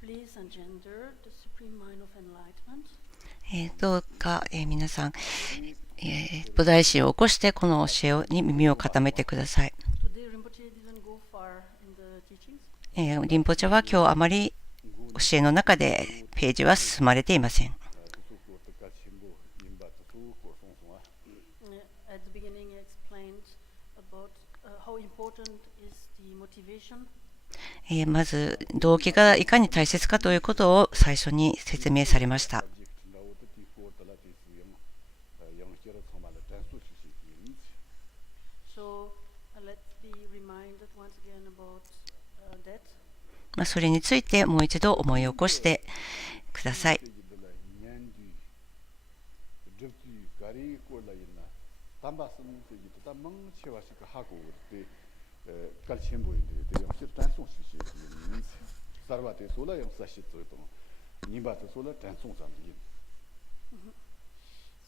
Please engender the supreme mind of enlightenment. どうか、皆さん、菩提心を起こしてこの教えに耳を傾めてください。リンポチェは今日あまり教えの中でページは進まれていません。まず動機がいかに大切かということを最初に説明されました。それについてもう一度思い起こしてください。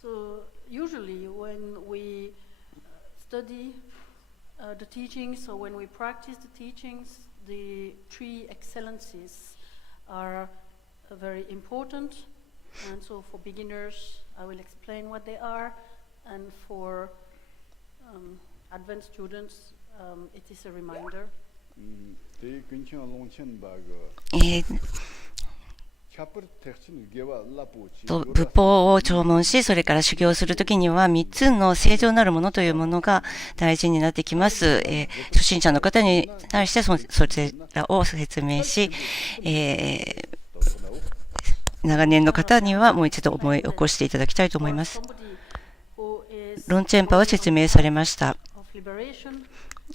So usually when we study the teachings or when we practice the teachings, the three excellencies are very important. And so for beginners, I will explain what they are. And for advanced students, it is a reminder. 仏法を聴聞し、それから修行するときには3つの正常なるものというものが大事になってきます。初心者の方に対してそちらを説明し、長年の方にはもう一度思い起こしていただきたいと思います。ロンチェンパは説明されました。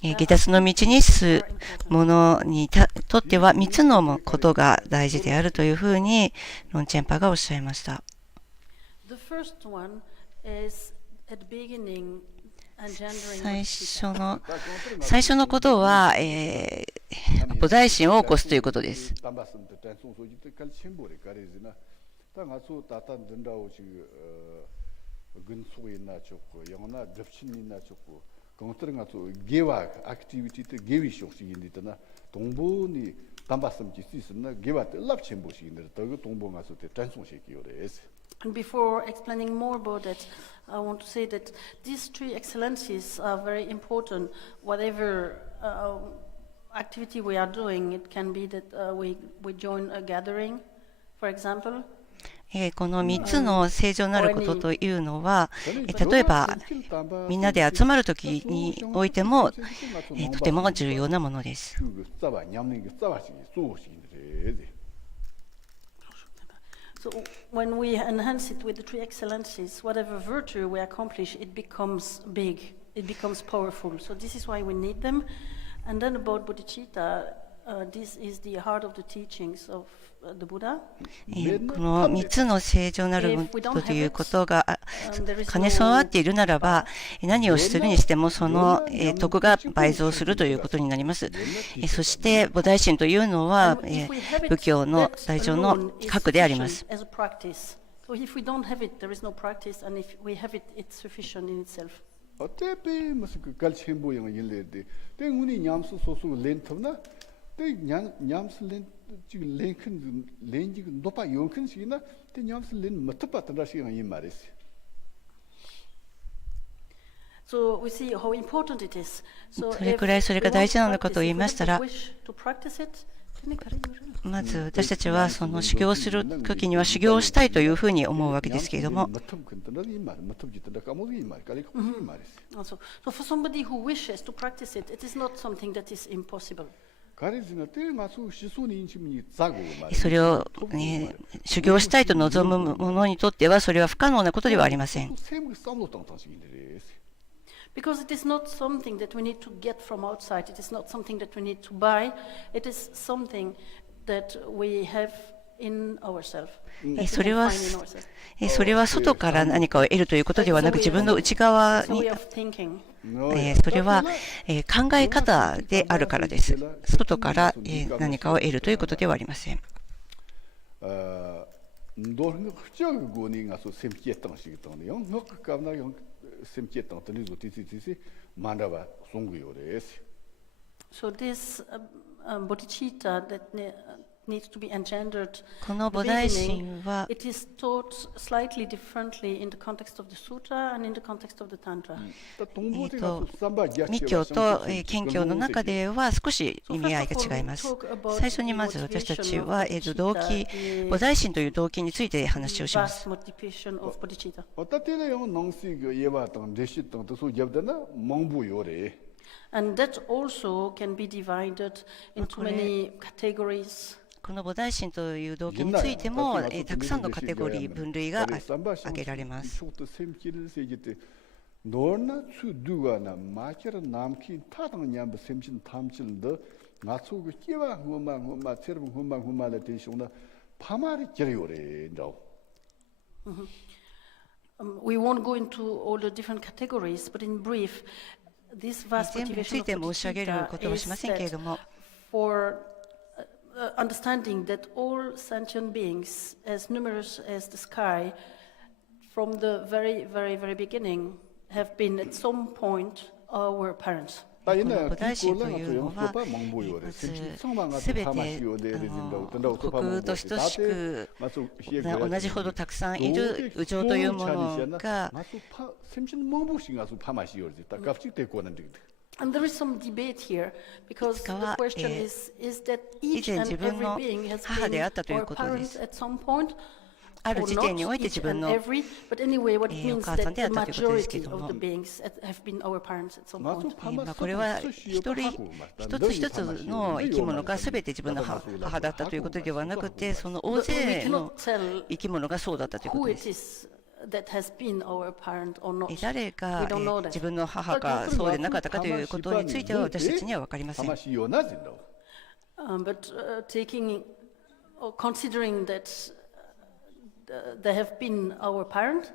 下脱の道に進む者にとっては3つのことが大事であるというふうにロンチェンパがおっしゃいました。最初のことは、菩提心を起こすということです。gewa activity te gewi shokshi indi tana tongbo ni tambasam ji sisna gewa te lap chembo shi indi ta tongbo nga so te transong shi ki yores. And before explaining more about that, I want to say that these three excellencies are very important. Whatever activity we are doing, it can be that we join a gathering, for example. この3つの正常なることというのは、例えばみんなで集まるときにおいても、とても重要なものです。So when we enhance it with the three excellencies, whatever virtue we accomplish, it becomes big, it becomes powerful. So this is why we need them. And then about bodhicitta, this is the heart of the teachings of the Buddha. この3つの正常なることということが兼ね備わっているならば、何をするにしてもその徳が倍増するということになります。そして菩提心というのは仏教の大乗の核であります。So if we don't have it, there is no practice, and if we have it, it's sufficient in itself. 어때배 무슨 그 갈치행보 영어 일래데 때 우리 냠스 소수 렌터나 때 냠스 렌 지금 렌큰 렌지 높아 용큰 시기나 때 냠스 렌 못봤던 시기가 이 말이지. So we see how important it is. それくらいそれが大事なのかと言いましたら、まず私たちはその修行する時には修行したいというふうに思うわけですけれども、So for somebody who wishes to practice it, it is not something that is impossible. それを、修行したいと望む者にとってはそれは不可能なことではありません。Because it is not something that we need to get from outside. It is not something that we need to buy. It is something that we have in ourselves. それは外から何かを得るということではなく、自分の内側に、それは考え方であるからです。外から何かを得るということではありません。So this bodhicitta that needs to be engendered, この菩提心は it is taught slightly differently in the context of the sutta and in the context of the tantra. 密教と謙教の中では少し意味合いが違います。最初にまず私たちは動機、菩提心という動機について話をします。And that also can be divided into many categories. この菩提心という動機についてもたくさんのカテゴリー、分類が挙げられます。We won't go into all the different categories, but in brief, this vast motivation of bodhicitta is set for understanding that all sentient beings, as numerous as the sky, from the very, very, very beginning, have been at some point our parents. この菩提心というのは、すべて国と等しく同じほどたくさんいる有情というものが、And there is some debate here because the question is that each and every being has been our parents at some point? ある時点において自分のお母さんであったということですけれども、これは一つ一つの生き物がすべて自分の母だったということではなくて、その大勢の生き物がそうだったということです。誰が自分の母かそうでなかったかということについては私たちには分かりません。They have been our parent.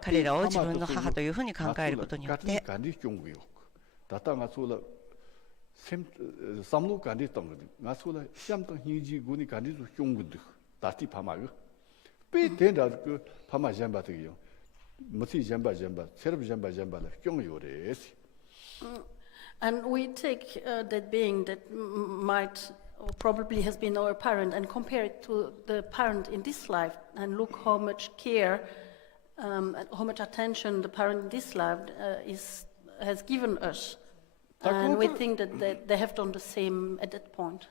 彼らを自分の母というふうに考えることによって、And we take that being that might or probably has been our parent and compare it to the parent in this life and look how much care and how much attention the parent in this life has given us. And we think that they have done the same at that point.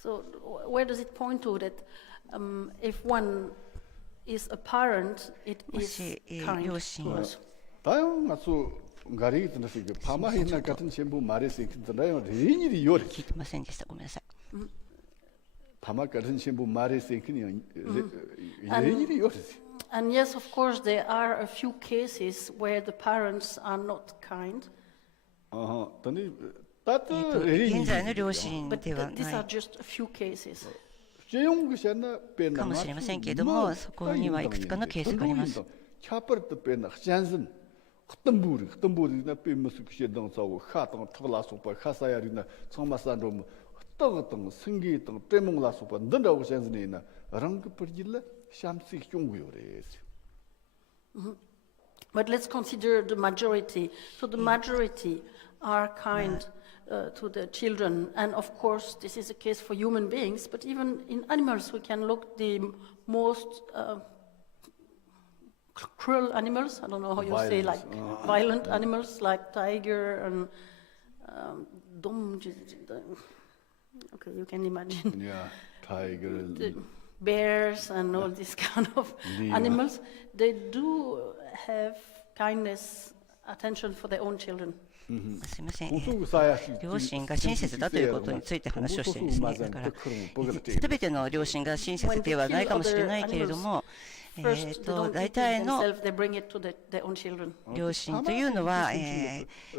So where does it point to that if one is a parent, it is kind to us? And yes, of course, there are a few cases where the parents are not kind. 現在の両親 But では these な are just a few cases. いかもしれませんけれども、そこにはいくつかのケースがあります。But let's consider the majority. So the majority are kind to the children, and of course this is the case for human beings, but even in animals we can look the most cruel animals, I don't know how you say, like violent animals like tiger and okay, you can imagine. Yeah, tiger. The bears and all these kind of animals, they do have kindness, attention for their own children. すみません、両親が親切だということについて話をしているんですね。だから、すべての両親が親切ではないかもしれないけれども、大体の両親というのは、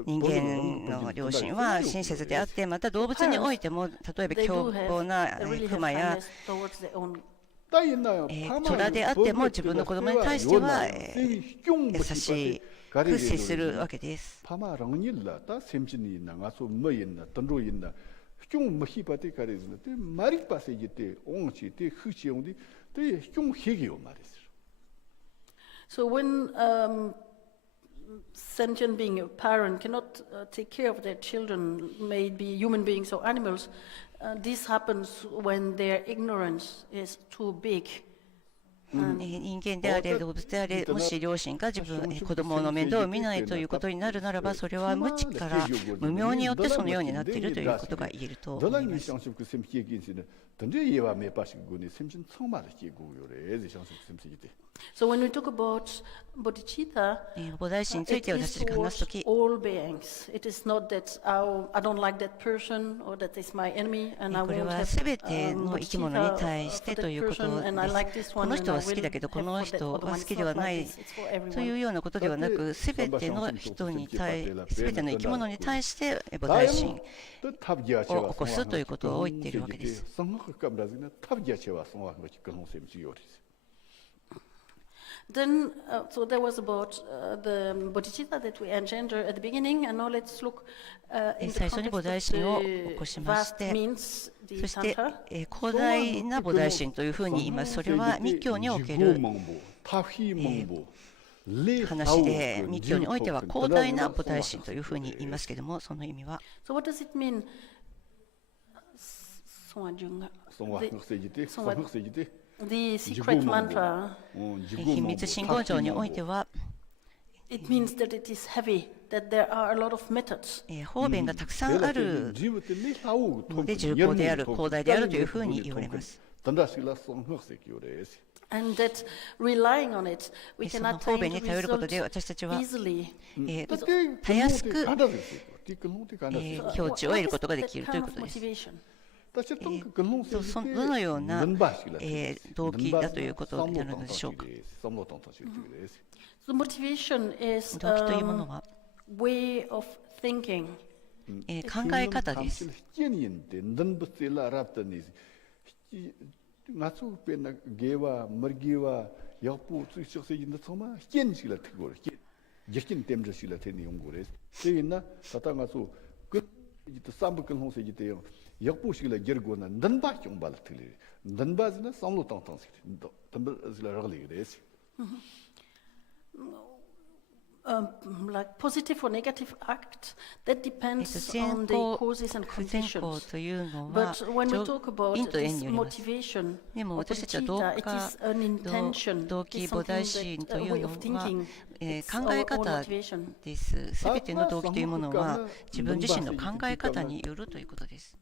人間の両親は親切であって、また動物においても、例えば凶暴なクマや虎であっても自分の子供に対しては優しく接するわけです。So when sentient being, a parent, cannot take care of their children, maybe human beings or animals, this happens when their ignorance is too big. 人間であれ動物であれ、もし両親が子供の面倒を見ないということになるならば、それは無知から無明によってそのようになっているということが言えると思います。So when we talk about bodhicitta, 菩提心について私たちが話すとき、all beings. It is not that I don't like that person or that is my enemy and I これ won't は have すべての生き物に bodhicitta 対して for と that いうこと person で and I す。 like this こ one の and 人 I は好きだけど、こ will の have for that 人は other 好 one. き It's では not な like い this. It's for という everyone. ようなことではなく、すべての人にすべての生き物に対して菩提心を起こすということを言っているわけです。Then, so that was about the bodhicitta that we engender at the beginning, and now let's look in the 最初に菩提心を起こしまし vast て、 means the そして、 tantra. 広大な菩提心というふうに言います。それは密教における話で、密教においては広大な菩提心というふうに言いますけれども、その意味は。So what does it mean? The secret mantra. 秘密真言上においては、It means that it is heavy, that there are a lot of methods. 方便がたくさんあるので重厚である、広大であるというふうに言われます。And that relying on it, we そ can の方 attain 便に to 頼ることで result 私たちは easily. たやすく境地を What 得 is ることがで that きるという kind こ of とです。 motivation? どのような動機だということになるのでしょうか。 The motivation is 動機というものは way of thinking. 考え方です。Like positive or negative act, that depends 善 on the 行、 causes and 不善行 conditions. というのは But when we talk about 因と縁 this によります。 motivation でも of 私たちは動 bodhicitta, it 機 is an intention. 動 It 機 is 菩 something 提心 that と a いう way の of は thinking. It's 考え our own 方 motivation. です。すべての動機というものは自分自身の考え方によるということです。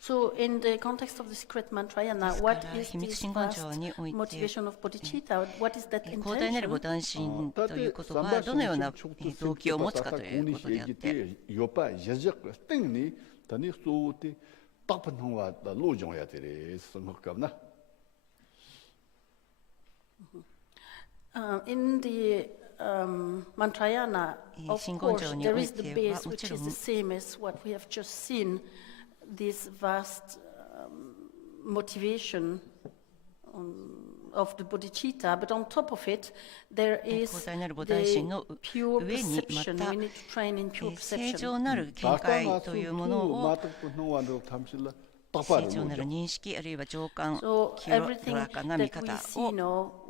So, in the context of the secret mantra, now what is 秘密 this 真言 vast 上において motivation of bodhicitta? What is that 広大なる菩 intention? 提心ということはどのような動機を持つかということであって、 다니 소티 딱분한 와 로정해야 되래. 생각하나. In the Mantrayana, of course, there is the base which is the same as what we have just seen, this vast motivation of the bodhicitta, but on top of it, there is the pure perception. We need to train in pure perception. 正常なる見解というものを正常なる認識あるいは情感、清らかな見方を動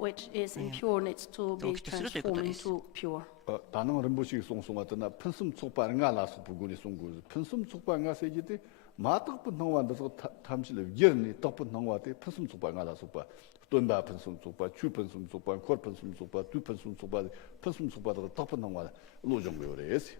機とするということです。다른 림보시 송송하더나 펀섬 촉발 nga라서 부고리 송고 펀섬 촉발 nga세지데 마탁부 나와서 탐실을 열니 떡부 나와데 펀섬 촉발 nga라서 봐 돈바 펀섬 촉발 추 펀섬 촉발 코 펀섬 촉발 두 펀섬 촉발 펀섬 촉발도 떡부 나와 로정고요레스.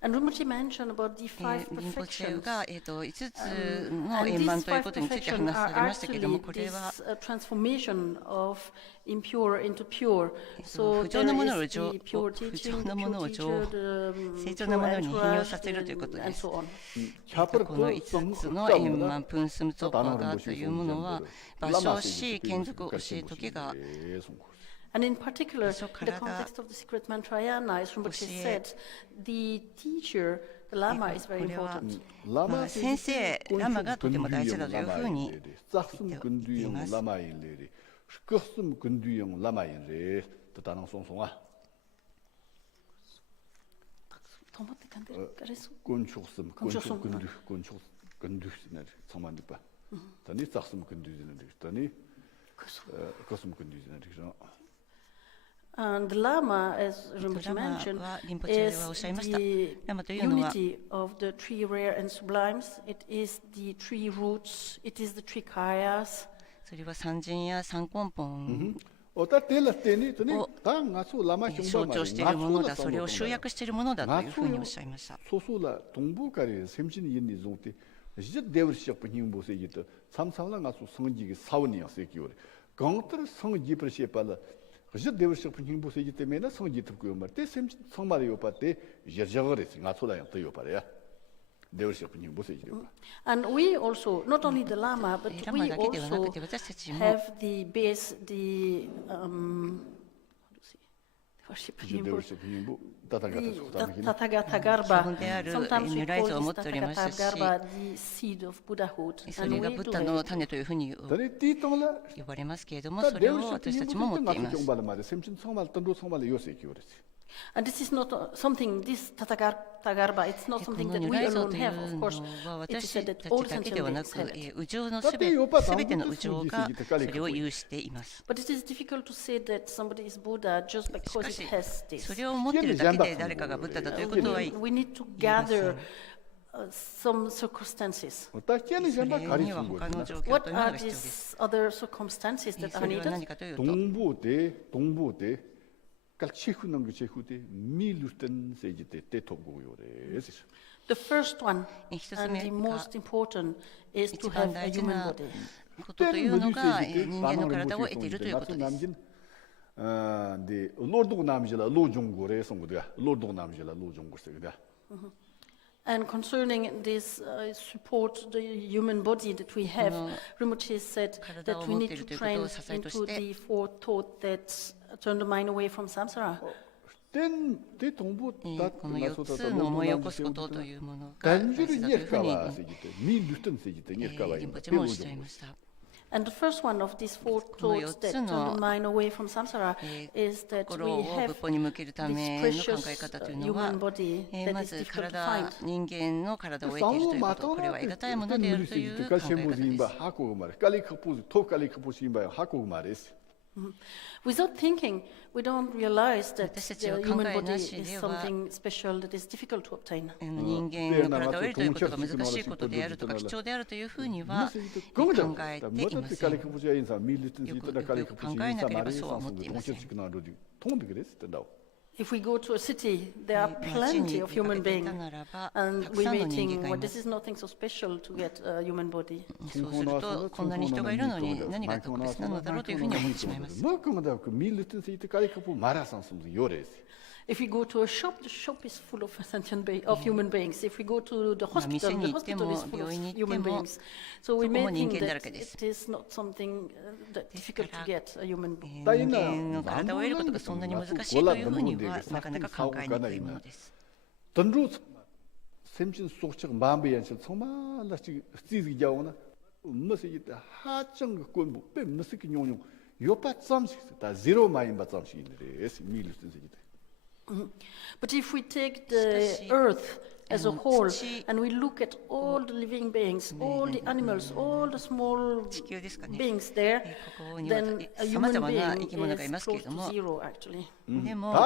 And Rinpoche mentioned about the five リンポチェ perfections. が5つの円満ということについて話されましたけれども、これは transformation of impure into pure. 不浄なものを正なものに変容させるということです。この5つの円満プンスムツォッパガというものは、場所し眷属教えとけが And in particular, in the context of the secret Mantrayana, as Rinpoche said, the teacher, the Lama, is very important. 先生、ラマがとても大事だというふうに言っています。And the Lama, as Rinpoche mentioned, is the unity of the three rare and sublimes. It is the three roots. It is the three kayas. それは三人や三根本を象徴しているものだ、それを集約しているものだというふうにおっしゃいました。대우식 분행부 세지 때문에 성지 듣고 말때 성마리 요파때 여자거래지 나토다야 또 요파래야 대우식 분행부 세지. And we also, not only the Lama, but we also have the base, the Tathagata Garba. Sometimes we call this Tathagata Garba the seed of Buddhahood. それがブッダの種というふうに呼ばれますけれども、それを私たちも持っています。And this is not something, this Tathagata Garba, it's not something that we alone have, of course. It is said that all sentient beings have it. 右上のすべての右上がそれを有しています。But it is difficult to say that somebody is Buddha just because it has this. それを持っているだけで誰かがブッダだということは We need to gather some circumstances. What are these other circumstances that are needed? The first one and the most important is to have a human body. ことというのが人間の体を得ているということです。And concerning this support the human body that we have, Rinpoche said that we need to train into the forethought that turn the mind away from samsara. この4つの思い起こすことというものが大事だというふうにリンポチェもおっしゃいました。And the first one of these four thoughts that turn the mind away from samsara is that we have this precious human body that is difficult to find. 人間の体を得ているということ、これは得難いものであるという考え方です。Without thinking, we don't realize that the human body is something special that is difficult to obtain. 人間の体を得るということが難しいことであるとか貴重であるというふうには考えていません。よく考えなければそうは思っていません。If we go to a city, there are plenty of human beings, and we may think, well, this is nothing so special to get a human body. そうすると、こんなに人がいるのに何が特別なのだろうというふうに思ってしまいます。If we go to a shop, the shop is full of human beings. If we go to the hospital is full of human beings. So we may think that it is not something that difficult to get a human being. 人間の体を得ることがそんなに難しいというふうにはなかなか考えにくいものです。샘신 속적 마음의 연실 정말 나지 찌지 자오나 무슨 하정 꼴 무슨 용용 요파 점식 다 제로 마인 바 점식인데 에스 밀르스 But if we take the earth as a whole and we look at all the living beings, all the animals, all the small beings there, then a human being is close to zero actually. でも、そ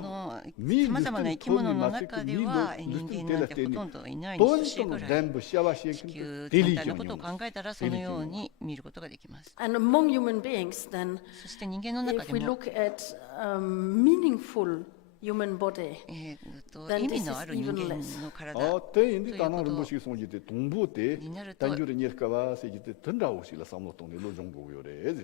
のさまざまな生き物の中では人間なんてほとんどいないに等しいぐらい地球全体のことを考えたらそのように見ることができます。And among human beings, then, そして人間の中 if で we も look at meaningful human body, 意味のある人間の体 때인데 다나를 무식 송지대 동부 때 단주를 니르까와 세지대 던라오시라 삼노동네 로정고요래.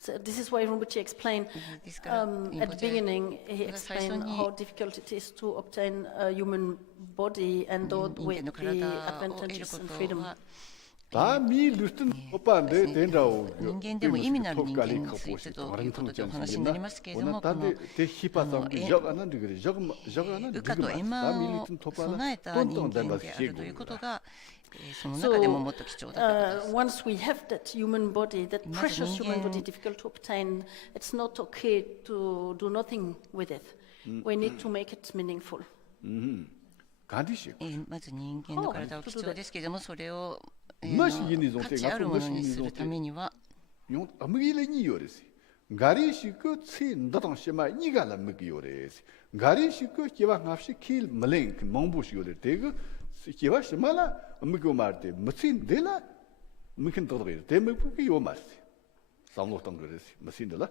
So this is why Rinpoche explained at the beginning. He explained how difficult it is to obtain a human body and with the advantages and freedom. 人間でも意味のある人間についてということでお話になりますけれども、この羽化と円満を備えた人間であるということがその中でももっと貴重だということです。Once we have that human body, that precious human body, difficult to obtain, it's not okay to do nothing with it. We need to make it meaningful. まず人間の体は貴重ですけれども、それを価値あるものにするためにはガリシクツインダトンシマニガラムキヨレスガリシクキワガフシキルマレンクモンボシヨレテグキワシマラムキオマルテムツインデラムキントレテムキヨマスサムロトングレスムツインデラ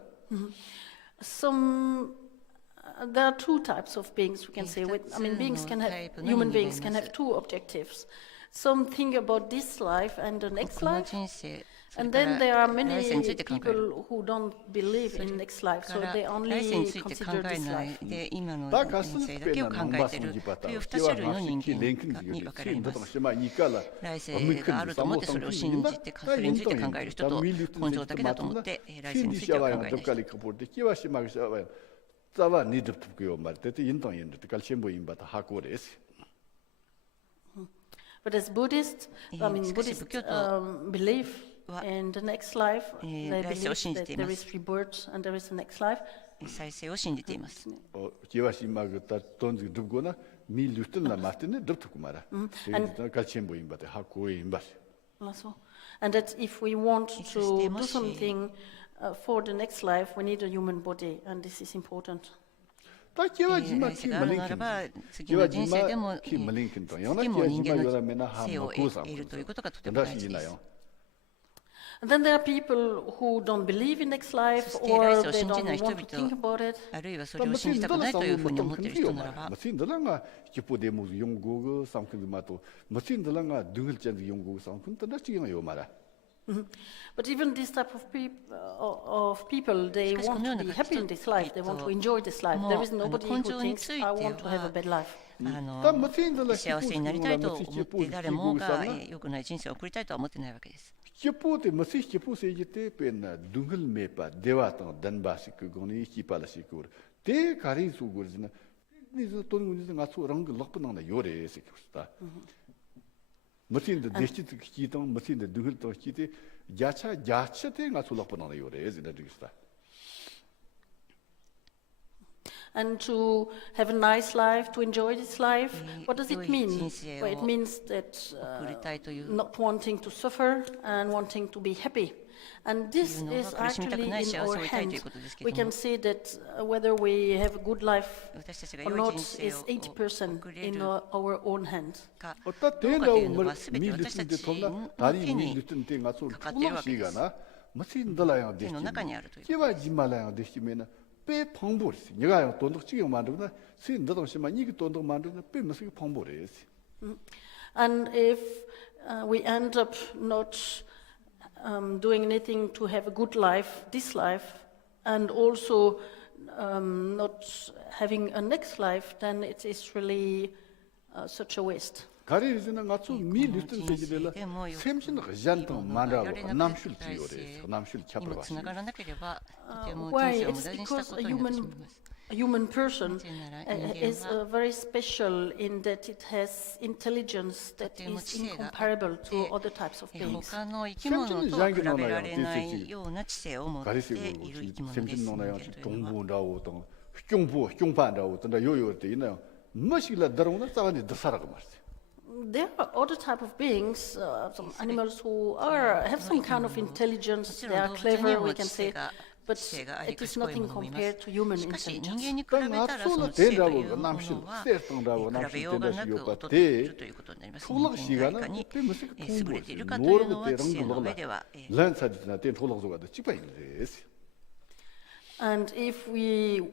There are two types of beings we can say. Human beings can have two objectives. Some think about this life and the next life, and then there are many people who don't believe in next life, so they only consider this life. 今の人生だけを考えているという2種類の人間に分かれます。来世があると思ってそれを信じてそれについて考える人と根性だけだと思って来世については考えない人。자와 니드프고요 말때 인동인데 갈심보인바다 하고레스. But as Buddhists, Buddhists believe in the next life. They believe that there is rebirth and there is a next life. 再生を信じています。기와시마그다 돈지 듣고나 밀루트나 마트네 듣고마라. 갈심보인바다 하고인바스. And that if we want to do something for the next life, we need a human body, and this is important. 来世があるならば次の人生でも次も人間の生を得るということがとても大事です。And then there are people who don't believe in next life or they don't want to think about it. あるいはそれを信じたくないというふうに思っている人ならば。But even this type of people, they want to be happy in this life. They want to enjoy this life. There is nobody who thinks, I want to have a bad life. 幸せになりたいと思って誰もが良くない人生を送りたいとは思ってないわけです。Kipote masih kipo sejete pena dungul mepa dewata dan basiku goni kipalasikur. Te kari sugurjina. Ni tonu ni ngaso rang lokpana yore sekusta. Masin de deshti kitang masin de dungul to kite jacha te ngaso lokpana yore sekusta. And to have a nice life, to enjoy this life, what does it mean? Well, it means that not wanting to suffer and wanting to be happy. And this is actually in our hand. We can say that whether we have a good life or not is 80% in our own hand. 被碰不是，你看多多这个嘛，对不对？所以你这东西嘛，一个多多嘛，对不对？被么是个碰不的。And if we end up not doing anything to have a good life, this life, and also not having a next life, then it is really such a waste. 가리즈는 가서 미 리튼 세지들라 샘신 잔통 만라고 남실 지요래 남실 잡으러 왔어. Why? It's because a human person is very special in that it has intelligence that is incomparable to other types of beings. 他の生き物と比べられないような知性を持っている生き物です。 동부라고 흉반라고 요요때 있나요? 무엇이라 다루나 싸반이 더 살아가 말이야. There are other type of beings, some animals who have some kind of intelligence. They are clever, we can say, but it is nothing compared to human しかし intelligence. 人間に比べたらその知性というものは比べようがなく劣っているということになります。人間がいかに優れているかというのは知性の上では And if we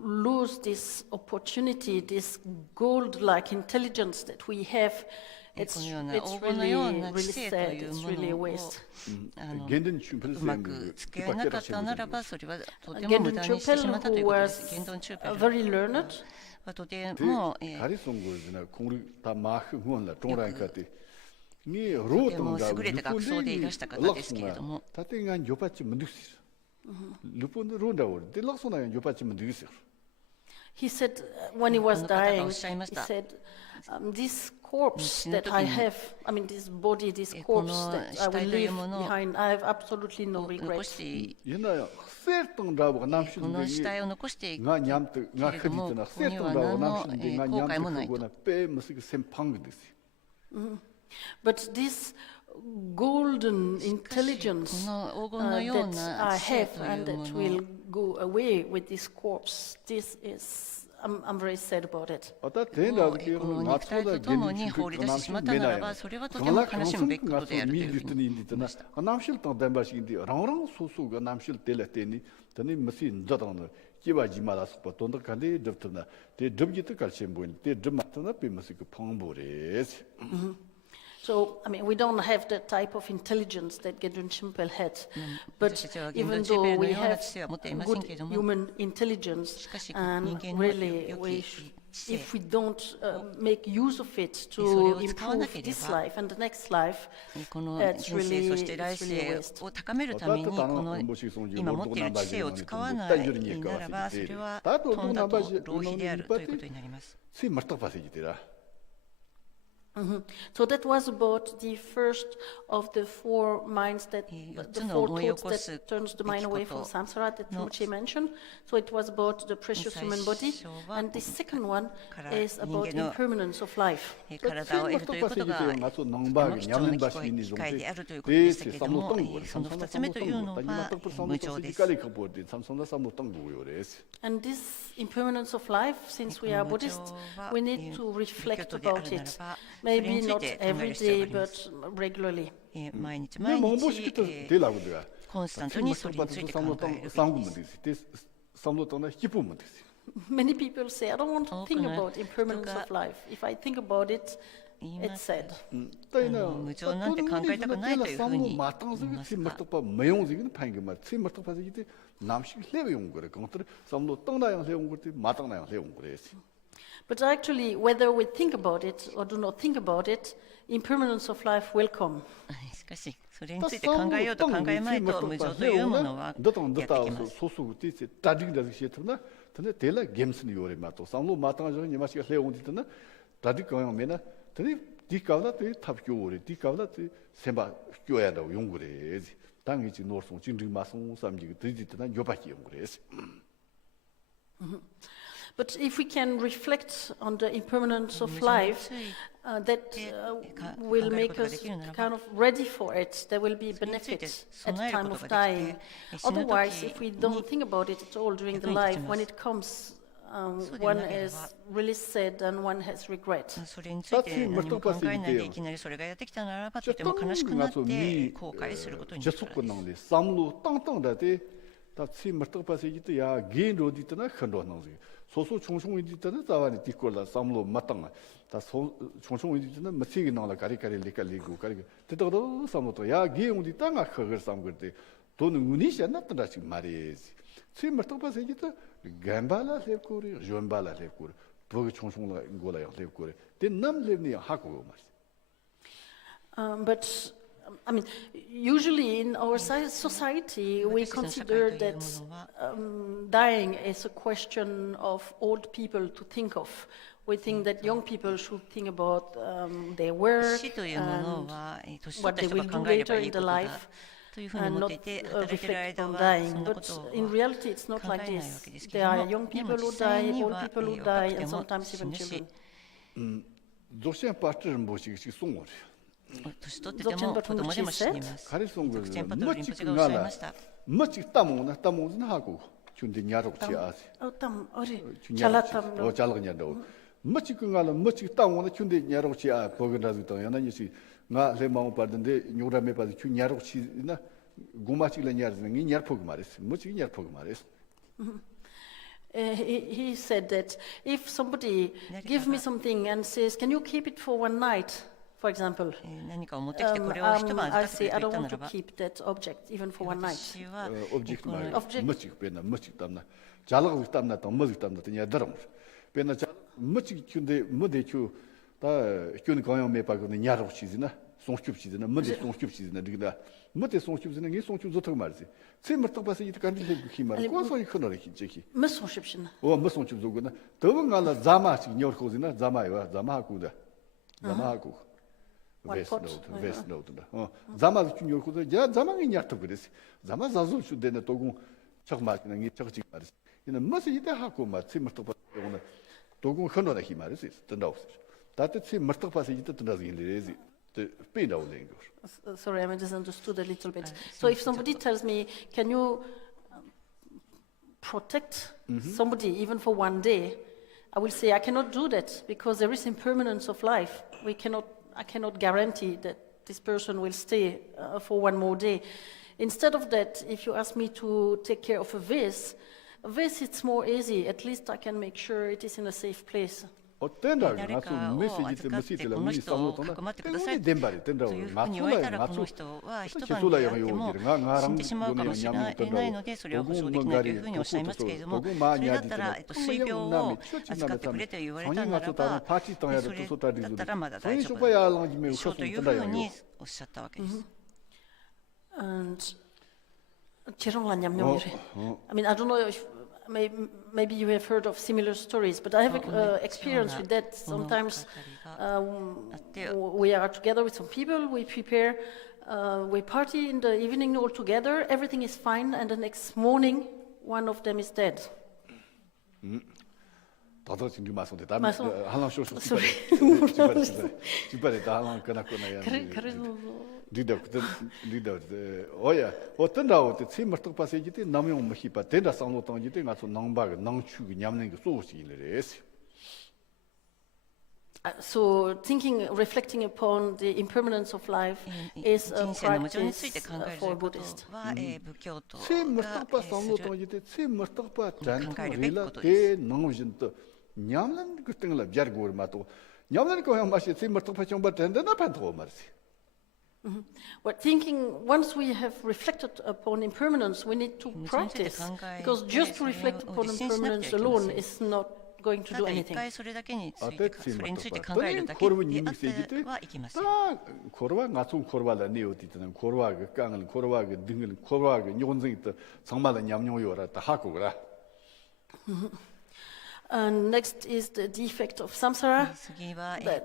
lose this opportunity, this gold-like intelligence that we have, it's really sad, it's really a waste. うまく付き合えなかったならばそれはとても無駄にしてしまったということです。ゲンドンチューペル very learned. はとてもとても優れた学僧でいらした方ですけれども He said when he was dying, he said, this corpse that I have, I mean this body, this corpse that I will leave behind, I have absolutely no regrets. この死体を残していくけれども、ここには何の後悔もないと。 But this golden intelligence that I have and that will go away with this corpse, this is, I'm very sad about it. この肉体とともに放り出してしまったならば、それはとても悲しむべきことであるというふうに言いました。 So, I mean, we don't have the type of intelligence that Gedun Chimpel had, but even though we have good human intelligence, and really, if we don't make use of it to improve this life and the next life, この人生そして来世を高めるためにこの今持っている知性を使わないならばそれはとんだと浪費であるということになります。 So that was about the first of the four minds that the four thoughts that turns the mind away from samsara that Mochi mentioned. So it was about the precious human body, and the second one is about impermanence of life. 体を得るということが貴重な機会であるということでしたけれども、その2つ目というのは無常です。 And this impermanence of life, since we are Buddhists, we need to reflect about it. Maybe not every day, but regularly. 毎日毎日コンスタントにそれについて考えるべきです。 Many people say, I don't want to think about impermanence of life. If I think about it, it's sad. 無常なんて考えたくないというふうに言いますが。 But actually, whether we think about it or do not think about it, impermanence of life will come. しかし、それについて考えようと考えまいと無常というものはやってきます。 But if we can reflect on the impermanence of life, that will make us kind of ready for it. There will be benefits at the time of dying. Otherwise, if we don't think about it at all during the life, when it comes, one is really sad and one has regret. それについて何も考えないでいきなりそれがやってきたならばとても悲しくなって後悔することになるからです。 소소 총총이 있다는 자와니 디콜라 삼로 마땅아 다 총총이 있다는 마치기 나라 가리가리 리칼리고 가리 때도 삼로도 야 기용이 땅아 그걸 삼거때 돈은 운이시 안 났더라 지금 말이지 세 martaba se jita gambala le kore jombala le kore bog chongchong la ngola ya le kore de nam le ni ha ko mas. But I mean, usually in our society, we consider that dying is a question of old people to think of. We think that young people should think about their work and what they will do later in the life, and not reflect on dying. But in reality, it's not like this. There are young people who die, old people who die, and sometimes even children. 年取ってても子供でも死にます。ゾクチェンパトルリンポチェがおっしゃいました。He said that if somebody gives me something and says, "Can you keep it for one night?" For example, I say I don't want to keep that object even for one night. Object. West note. Zama Junior, Zaman in Yatogris, Zama Zazu should then a Togun Chakmak and Chakchi Maris. In a Masita Hakuma, Timotop, Togun Honor Himaris, the nose. That it's a Murtopasita to Nazin, the penal language. Sorry, I misunderstood a little bit. So if somebody tells me, can you protect somebody even for one day, I will say I cannot do that because there is impermanence of life. I cannot guarantee that this person will stay for one more day. Instead of that, if you ask me to take care of a vase it's more easy. At least I can make sure it is in a safe place. 誰かを預かってこの人をかくまってくださいというふうに言われたらこの人は一晩であっても死んでしまうかもしれないのでそれは保証できないというふうにおっしゃいますけれども、それだったら水病を預かってくれと言われたならばそれだったらまだ大丈夫でしょうというふうにおっしゃったわけです。I mean, I don't know if maybe you have heard of similar stories, but I have experience with that. Sometimes we are together with some people, we prepare, we party in the evening all together, everything is fine, and the next morning one of them is dead. So reflecting upon the impermanence of life is a practice for Buddhists. But once we have reflected upon impermanence, we need to practice, because just to reflect upon impermanence alone is not going to do anything. Next is the defect of samsara.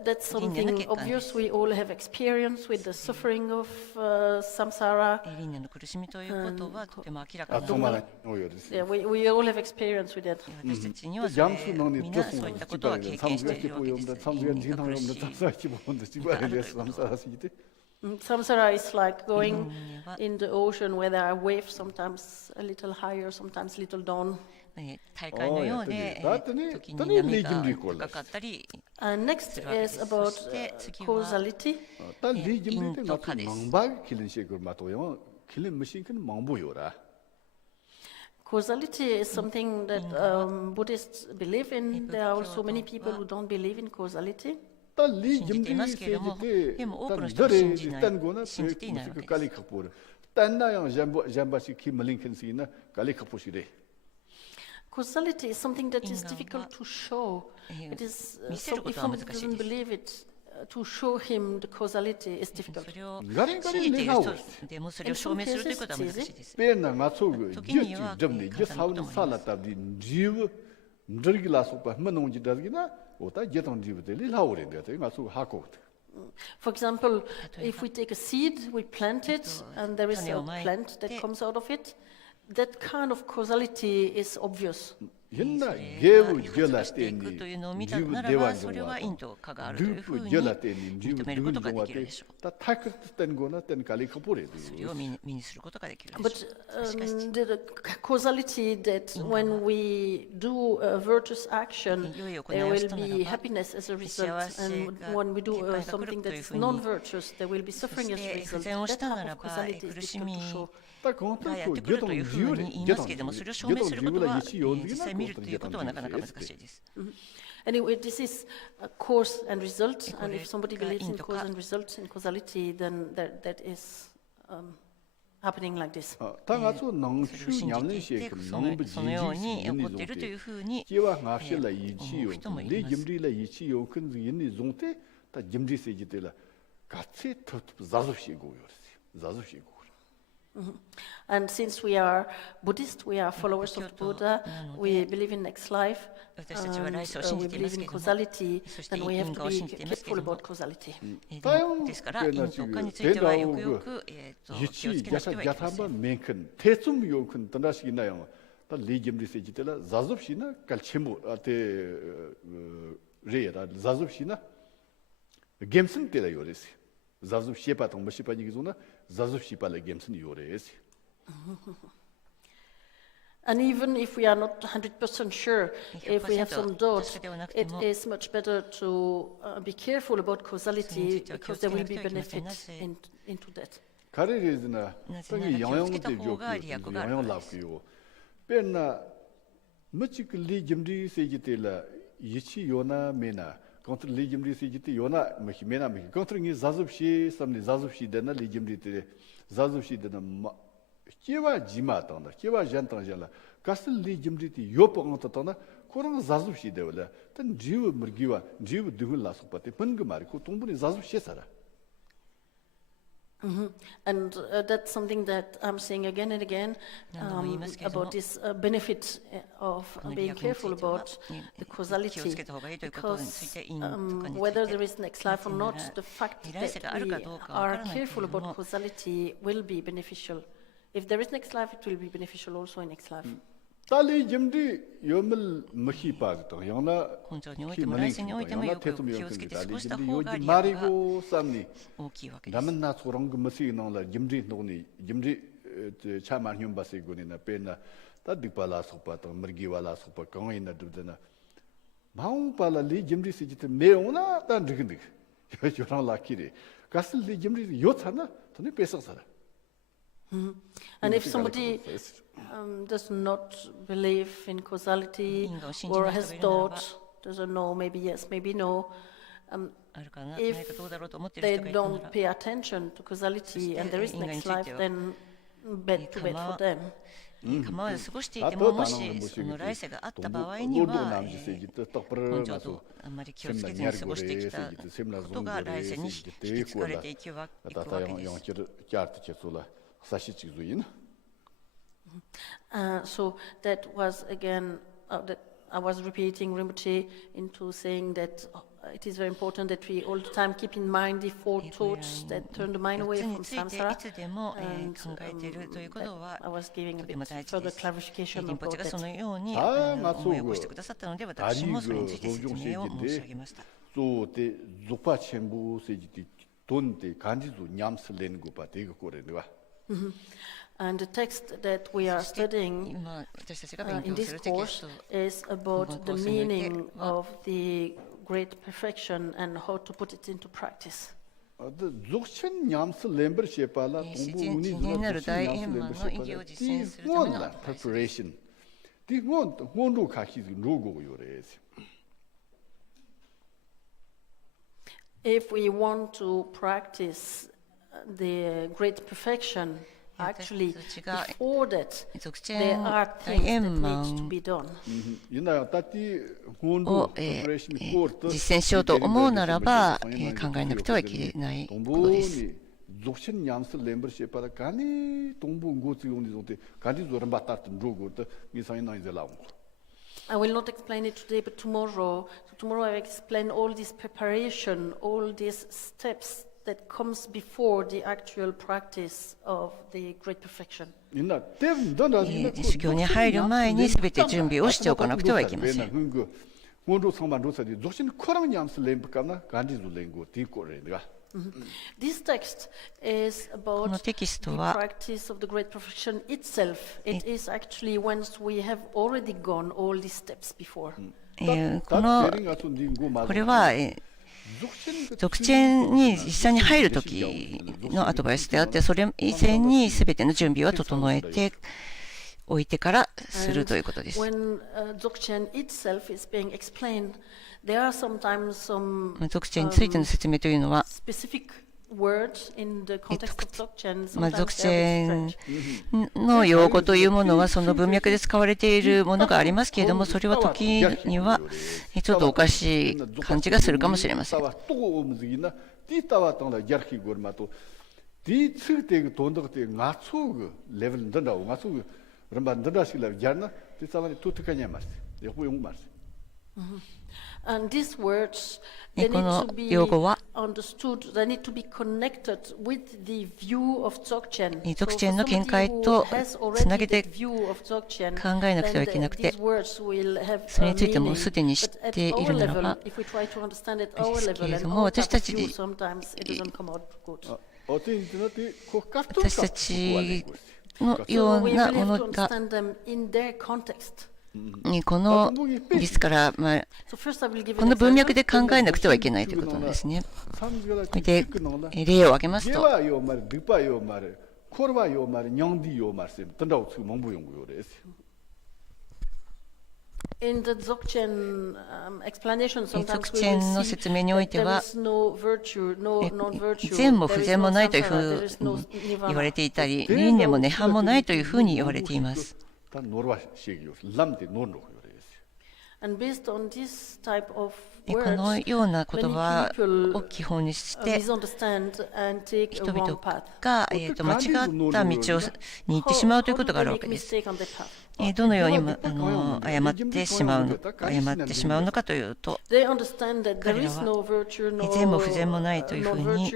That's something obvious. We all have experience with the suffering of samsara. Yeah, we all have experience with that. Samsara is like going in the ocean where there are waves, sometimes a little higher, sometimes a little down. 大海のようで時に波が高かったりするわけです。そして次はインド化です。Causality is something that Buddhists believe in. There are also many people who don't believe in causality. 信じていますけれども、でも多くの人は信じていないわけです。Causality is something that is difficult to show. It is, so if somebody doesn't believe it, to show him the causality is difficult. それを信じている人でもそれを証明するということは難しいです。時には簡単なこともあります。For example, if we take a seed, we plant it, and there is a plant that comes out of it, that kind of causality is obvious. それが発芽していくというのを見たならば、それは因と果があるというふうに認めることができるでしょう。それを身にすることができるでしょう。しかし、the causality that when we do a virtuous action, there will be happiness as a result, and when we do something that is non-virtuous, there will be suffering as a result. That type of causality is difficult to show. がやってくるというふうに言いますけれども、それを証明することは実際見るということはなかなか難しいです。Anyway, this is a cause and result, and if somebody believes in cause and result, in causality, then that is happening like this. それを信じていて、そのように起こっているというふうに思う人もいます。And since we are Buddhist, we are followers of Buddha, we believe in next life, and we believe in causality, then we have to be careful about causality. ですから、因と果についてはよくよく気をつけなくてはいけません。And even if we are not 100% sure, if we have some doubt, it is much better to be careful about causality because there will be benefits into that. 彼らは気をつけた方が利益があるからです。contre les jimri si jiti yona mena mi contre ngi zazubshi samni zazubshi dena li jimri te zazubshi dena kewa jima tanda kewa jantan jala kasl li jimri ti yopo ngata tanda korang zazubshi dewla tan jiw murgiwa jiw dugul la supate panga mari ko tombuni zazubshi sara. And that's something that I'm saying again and again about this benefit of being careful about the causality. Because whether there is next life or not, the fact that we are careful about causality will be beneficial. If there is next life, it will be beneficial also in next life. 大理人で読む無比パーと、ような気まに気をつけて過ごした方が利益が大きいわけです。ダメなソロング無視のら、人事のに、人事チャーマンヒュンバシゴニなペンな、たディパラソパと、ムギワラソパ、コンイナドゥデナ。マウンパラリ人事してメオナ、たんでくんでく。よらんらきれ。ガスリ人事よたな、とねペササラ。And if somebody does not believe in causality or has thought, doesn't know, maybe yes, maybe no, if they don't pay attention to causality and there is next life, then bad to bad for them. 構わず過ごしていても、もしその来世があった場合には、根性とあまり気をつけずに過ごしてきたことが来世に引き継がれていくわけです。So that was again that I was repeating Rinpoche into saying that it is very important that we all the time keep in mind the four thoughts that turn the mind away from samsara. And I was giving a bit further clarification about that. そのように思い起こしてくださったので、私もそれについて説明を申し上げました。そうで、ゾパチェンボセジティトンで漢字とニャムスレンゴパテイゴコレでは。And the text that we are studying in this course is about the meaning of the great perfection and how to put it into practice. 続編ニャムスレンバーシェパラ、自然なる大円満の意義を実践するためのアドバイス。If we want to practice the great perfection actually 私たちが before that 続チェ there ン are 大 things 円 that needs to 満 be done. を実践しようと思うならば考えなくてはいけないことです。Zokshen nyamsi lembar shepara kani tongbo ngotsi yongdi zongte kani zoran batar tan rogo ta ngisang nang zela ong. I will not explain it today, but tomorrow I will explain all this preparation, all these steps that comes before the actual practice of the great perfection. 修行に入る前に全て準備をしておかなくてはいけません。This text is この about テキスト the は practice of the great perfection itself. It is actually once we have already gone all these steps before. これは続チェンに実際に入るときのアドバイスであって、それ以前に全ての準備は整えておいてからするということです。When Dzogchen itself is being explained, there are sometimes some 続チェンについての説明というのは、 specific words in the context of Dzogchen. 続 Sometimes チ they ェ are ン strange. の用語というものはその文脈で使われているものがありますけれども、それは時にはちょっとおかしい感じがするかもしれません。And these words, they こ need の to be 用語は understood, they need to be connected with the view of Dzogchen. 続チェンの見解とつなげて考えなくてはいけなくて、それについてもすでに知っているならばですけれども、私たちのようなものがこのですから、この文脈で考えなくてはいけないということなんですね。で、例を挙げますと、続チェンの説明においては、善も不善もないというふうに言われていたり、輪廻も涅槃もないというふうに言われています。このような言葉を基本にして人々が間違った道に行ってしまうということがあるわけです。どのように誤ってしまうのかというと、彼らは善も不善もないというふうに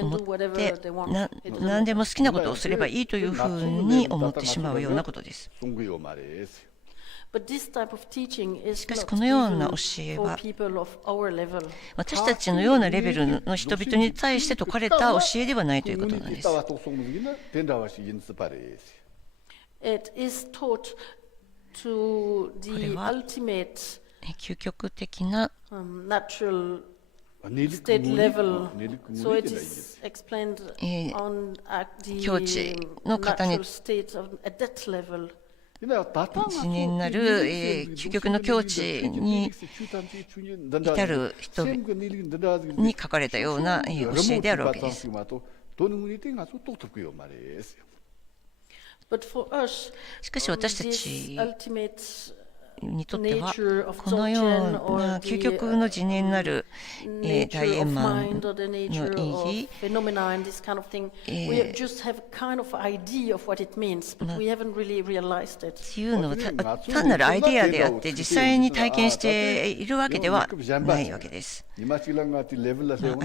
思って何でも好きなことをすればいいというふうに思ってしまうようなことです。しかしこのような教えは私たちのようなレベルの人々に対して説かれた教えではないということなんです。これは究極的な境地の方に自然なる究極の境地に至る人に書かれたような教えであるわけです。しかし私たちにとってはこのような究極の自然なる大円満の意義っていうのは単なるアイデアであって実際に体験しているわけではないわけです。ア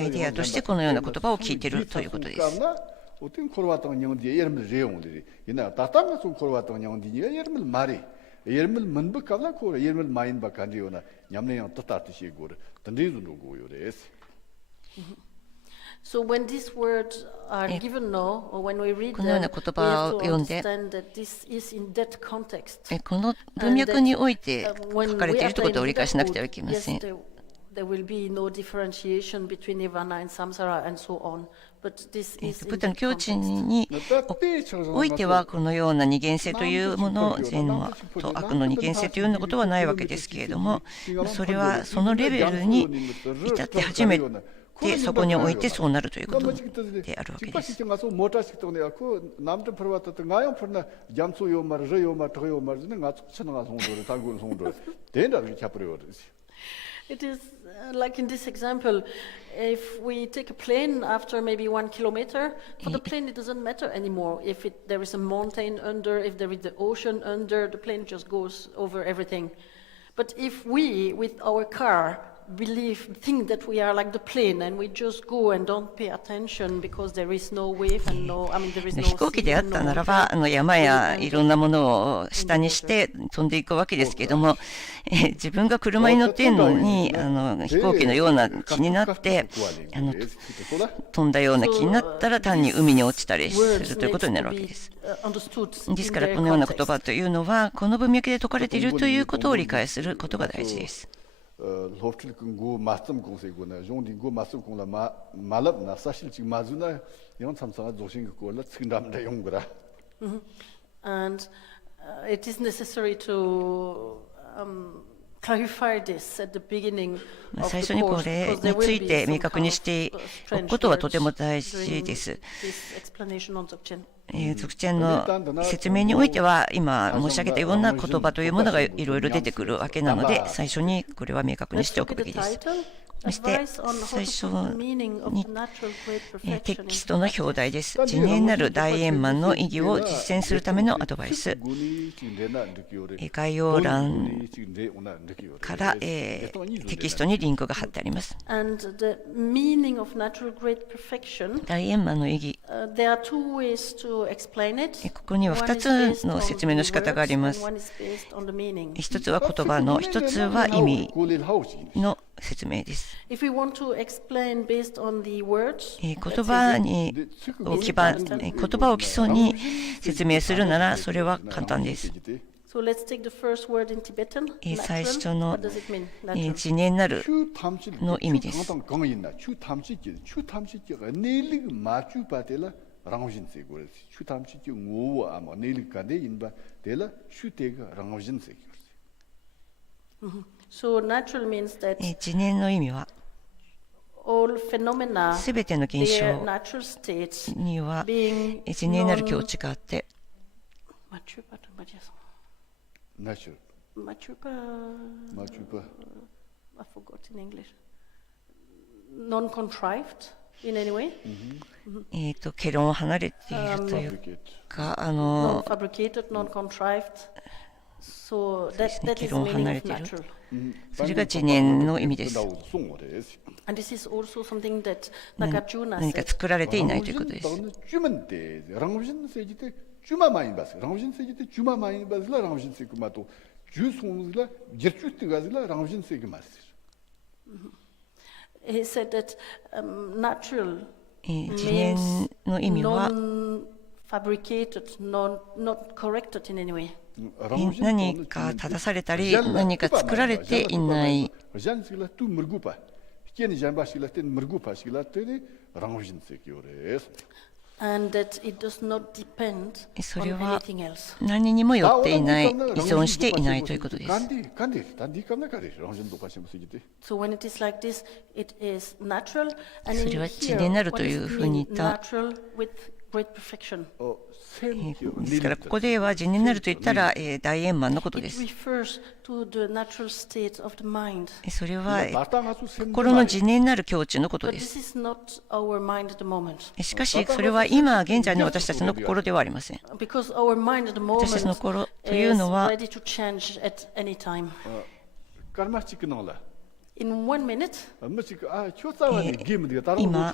イデアとしてこのような言葉を聞いているということです。Yermil manbu kavla ko yermil mayin ba kanji yona nyamne yang tatar tishi go tande no go yores. So when these words are given now, or when we read them, we have to understand that this is in that context. この文脈において書かれているということを理解しなくてはいけません。There will be no differentiation between nirvana and samsara and so on. But this is ブッダの境地においてはこのような二元性というもの、善と悪の二元性というようなことはないわけですけれども、それはそのレベルに至って初めてそこにおいてそうなるということであるわけです。It is like in this example, if we take a plane after maybe 1 kilometer, for the plane it doesn't matter anymore. If there is a mountain under, if there is the ocean under, the plane just goes over everything. But if we, with our car, think that we are like the plane and we just go and don't pay attention because there is no wave and no, I mean there is no 飛行機であったならば山やいろんなものを下にして飛んでいくわけですけれども、自分が車に乗っているのに飛行機のような気になって飛んだような気になったら単に海に落ちたりするということになるわけです。ですからこのような言葉というのはこの文脈で説かれているということを理解することが大事です。hoofdelijk go master consequona jondi go master con la malab na sashil chi mazuna yon samsanga josing ko la tsindam da yongra and it is necessary to clarify this at the beginning of the course. 最初にこれについて明確にしておくことはとても大事です。続編の説明においては今申し上げたような言葉というものがいろいろ出てくるわけなので、最初にこれは明確にしておくべきです。そして最初にテキストの表題です。次年なる大円満の意義を実践するためのアドバイス。概要欄からテキストにリンクが貼ってあります。大円満の意義。ここには2つの説明の仕方があります。一つは言葉の、一つは意味の説明です。言葉を基礎に説明するならそれは簡単です。最初の次年なるの意味です。次年の意味はすべての現象には次年なる境地があって、結論を離れているというか、結論を離れている。それが次年の意味です。何か作られていないということです。次年の意味は何か正されたり何か作られていない。それは何にもよっていない、依存していないということです。それは次年なるというふうに言ったですから、ここでは次年なると言ったら大円満のことです。それは心の次年なる境地のことです。しかしそれは今現在の私たちの心ではありません。私たちの心というのは今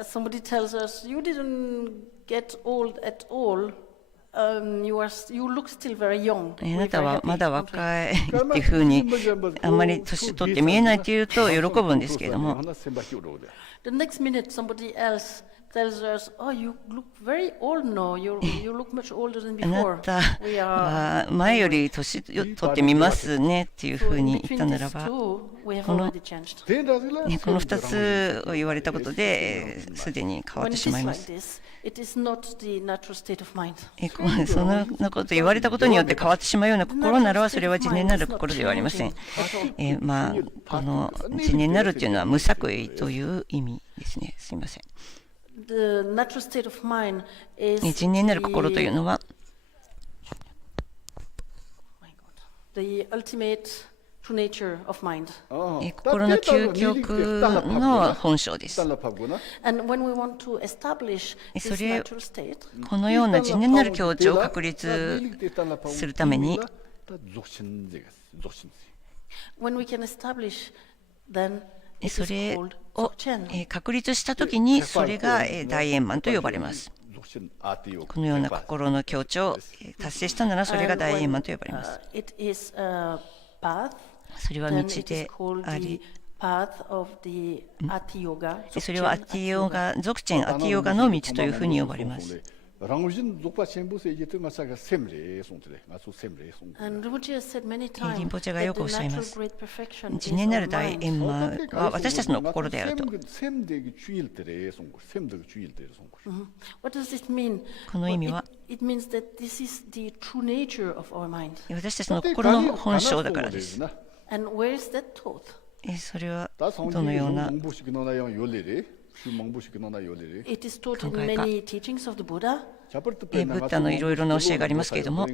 Somebody tells us, you didn't get old at all. You look still very young. あなたはまだ若いっていうふうにあんまり年取って見えないというと喜ぶんですけれども、The next minute somebody else tells us, "Oh, you look very old now. You look much older than あな before." た We are は前より年取ってみますねっていうふう so に in 言った between なら these ば、 two, we have この already changed. この2つを言われたことですでに変わっ When て it し is まいま like す。 this, it is not the natural state of mind. そんなこと言われたことによって変わってしまうような心ならば、それは自然なる心ではありません。この自然なるというのは無作為という意味ですね。すみません。The natural state of mind is 自然なる心というのは、 the ultimate true nature of mind. 心の究極の本性です。 And when we want to establish そ this れ natural state, このような自然なる境地を確立するために、 when we can establish, then it そ is れ called を Dzogchen. 確立したときに、それが大円満と呼ばれます。このような心の境地を達成したなら、それが大円満と呼ばれます。 It is a path, それは then 道 it is で called あ the り、 path of the Ati Yoga. それはアティヨガ、ゾクチェンアティヨガの道というふうに呼ばれます。 And Rinpoche has said many リン times ポチェが that よく the おっしゃいま natural す。 great perfection 自 is 然な our る大 mind. 円満は私たちの心であると。 What does it mean? この意味は、 It means that this is the true nature of our mind. 私たちの心の本性だからです。 And where is that taught? それはどのような It is taught in many teachings of the Buddha. ブッダのいろいろな教えがありますけれども、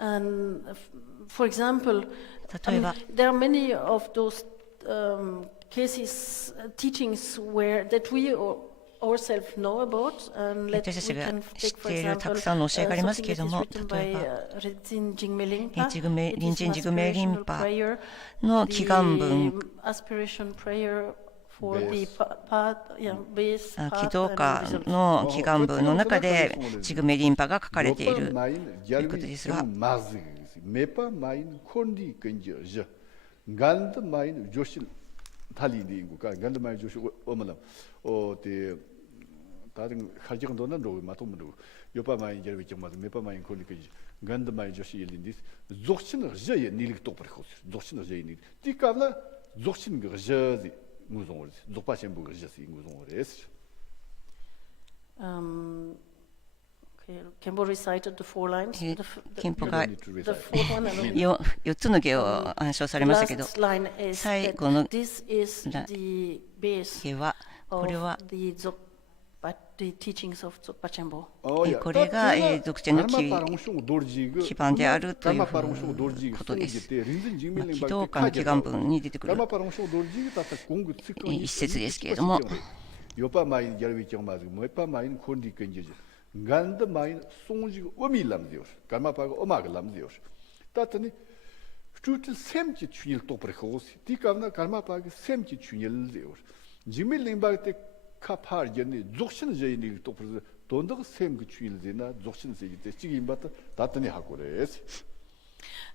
And for example, 例えば、 there are many of those cases, teachings that we ourselves know about, and 私たち we が can 知っ take, for ているた example, くさんの教えがありますけ something れど that is も、 written by 例えば、 Rinzin Jigme Lingpa. ジグメ It 隣 is 人 an ジグメリン aspirational パ prayer, の祈願 the 文、 aspiration prayer for the path, base, 祈 path, 祷 and 歌 result. の祈願文の中でジグメリンパが書かれているということですが、 Kempo recited the four lines. 憲法が The fourth one, 4つの下を暗唱されましたけど、 last line is 最 that 後の this is the base 下は、こ of れは the teachings of Dzogpa Chenpo. これが俗典の基盤であるということです。祈祷歌の祈願文に出てくる一節ですけれども、 Ganda main sonji omi lam diyor. Karma paga omag lam diyor. Tatani Şutil semti çünil toprikos. Tikavna karma paga semti çünil diyor. Jimil limbagte kapar geni zokşin jeyni toprikos. Dondak semgi çünil dina zokşin seyite. Çigimbata tatani hakores.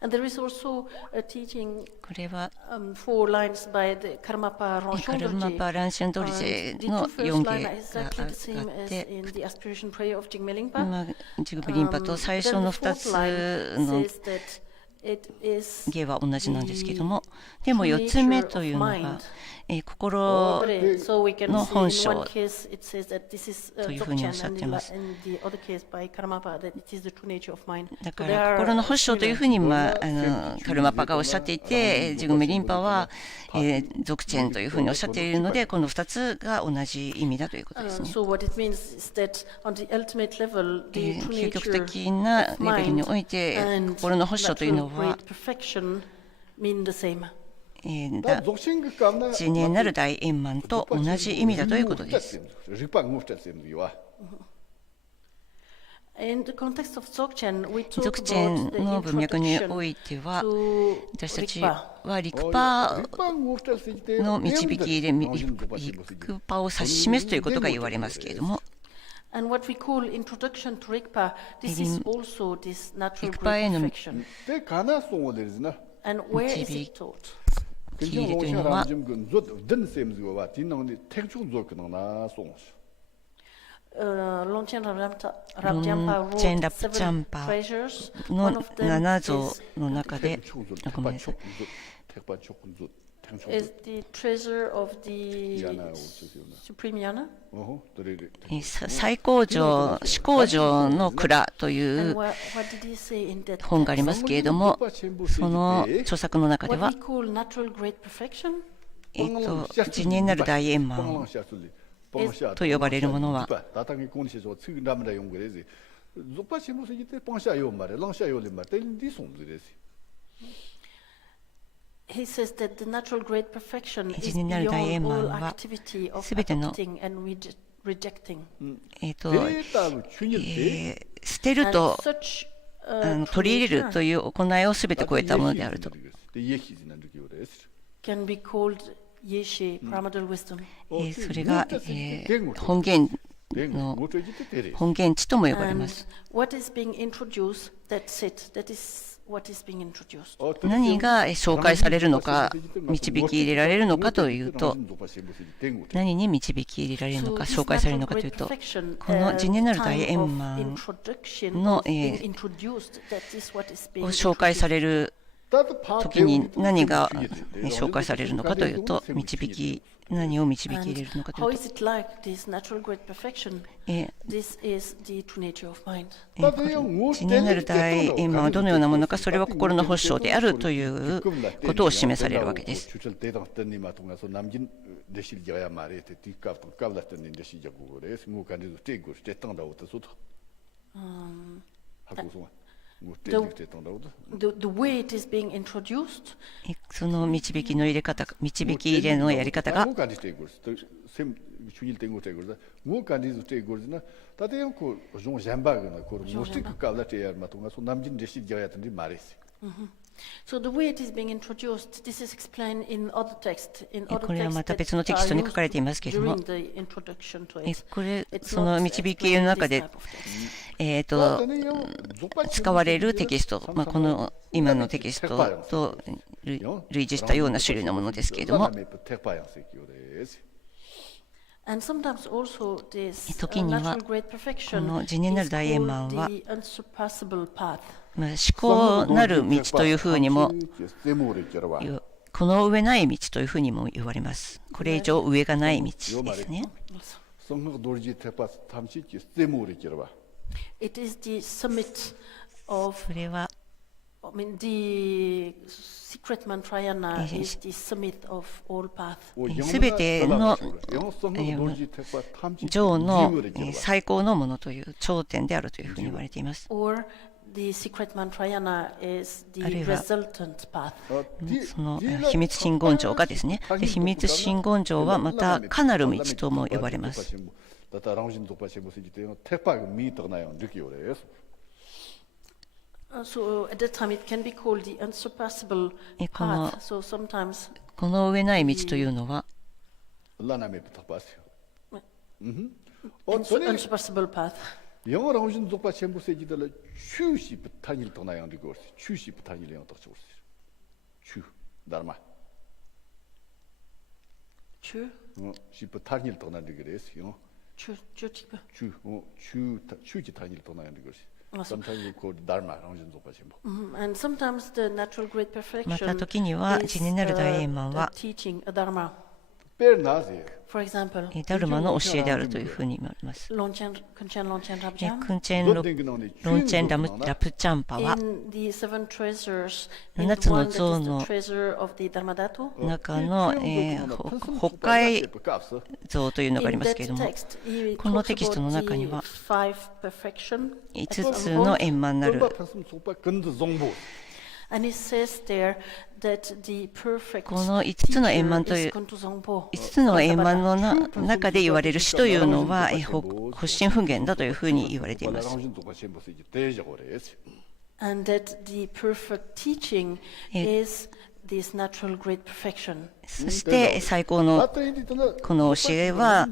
And there is also a teaching, これは four lines by the Karmapa カルマパ Ronshon ランションドリジ The ェの two 4 first 下 lines が are あ exactly the same っ as て、 in the aspiration prayer of Jigme Lingpa. ジグブリンパと最初の2つ Then の the fourth line says that it is 下は同じなんですけども、でも4つ目というのが、心 so we can の see 本 in 性 one case it says that this is というふうにおっしゃ Dzogchen, っています。 and in the other case by Karmapa that it is the true nature of mind. だ So か they ら are 心の本性というふうに、カルマパがおっしゃっていて、ジグメリンパは、ゾクチェンというふうにおっしゃっているので、この2つが同じ意味だということですね。 So what it means is that on the ultimate level, the true 究極 nature 的な of レベルに mind おいて、 and 心の本性というの natural は great perfection mean the same. 自然なる大円満と同じ意味だということです。ゾクチェンの文脈においては、私たちはリクパの導きでリクパを指し示すということが言われますけれども、リクパへの導き入れというのは、ロンチェンラプジャンパの7像の中で、ごめんなさい。最高城、至高城の蔵という本がありますけれども、その著作の中では、次元なる大円満と呼ばれるものは、次元なる大円満は、すべての捨てると取り入れるという行いをすべて超えたものであると。それが本源地とも呼ばれます。何が紹介されるのか、導き入れられるのかというと、何に導き入れられるのか、紹介されるのかというと、この次元なる大円満の紹介される時に何が紹介されるのかというと、何を導き入れるのかというと、次元なる大円満はどのようなものか、それは心の保証であるということを示されるわけです。その導きの入れ方、導き入れのやり方が、これはまた別のテキストに書かれていますけれども、その導きの中で、使われるテキスト、この今のテキストと類似したような種類のものですけれども、時には、この次元なる大円満は、思考なる道というふうにも、この上ない道というふうにも言われます。これ以上上がない道ですね。それは、すべての上の最高のものという頂点であるというふうに言われています。あるいは、その秘密真言上がですね、秘密真言上はまたかなる道とも呼ばれます。この上ない道というのは、また時には次元なる大円満はダルマの教えであるというふうに言われます。クンチェンロンチェンラプチャンパは7つの像の中の北海像というのがありますけれども、このテキストの中には5つの円満なる And it says there that the perfect この5つの円満という5つの円満の中で言われる死というのは発心不言だというふうに言われています。And that the perfect teaching is this natural great perfection. そして最高のこの教えは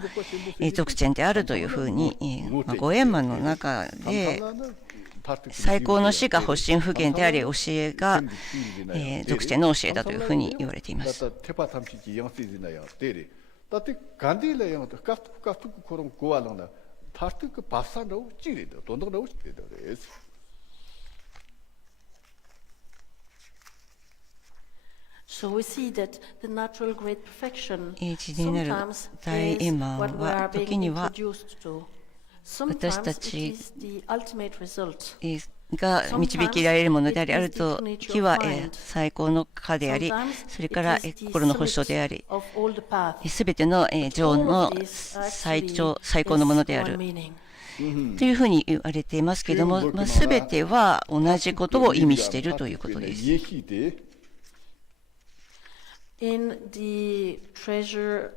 ゾクチェンであるというふうに五円満の中で最高の死が発心不言であり、教えがゾクチェンの教えだというふうに言われています。So we see that the natural great perfection 自然なる sometimes 大円 is 満 what we は are 時 being には introduced to. 私 Sometimes た it ち is the ultimate result. が導きられるものであり、ある時は最高の課であり、それから心の保証であり、すべての情の最高のものであるというふうに言われていますけれども、すべては同じことを意味しているということです。In the treasure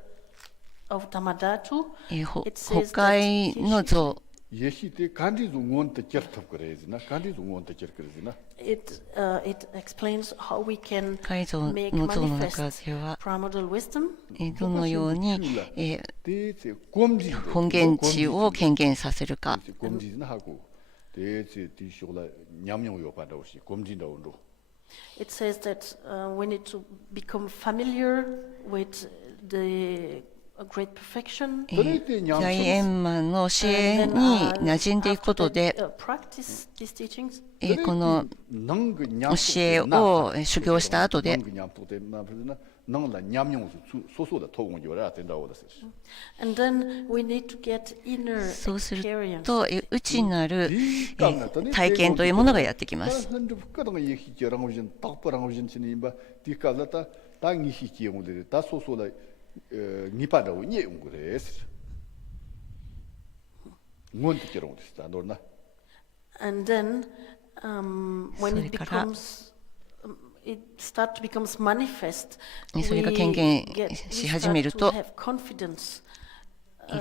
of Dhammadatta, it 崩 says 壊の that 像 it explains how we can 改造 make の像の中 manifest では primordial wisdom. どのように本源地を権限させるか。 It says that we need to become familiar with the great perfection. 大円満の教えに馴染んでいくことで、 practice these teachings. この教えを修行した後で、 And then we need to get inner そうする experience. と内なる体験というものがやってきます。 And then when it starts to become manifest, それが権限し始めると、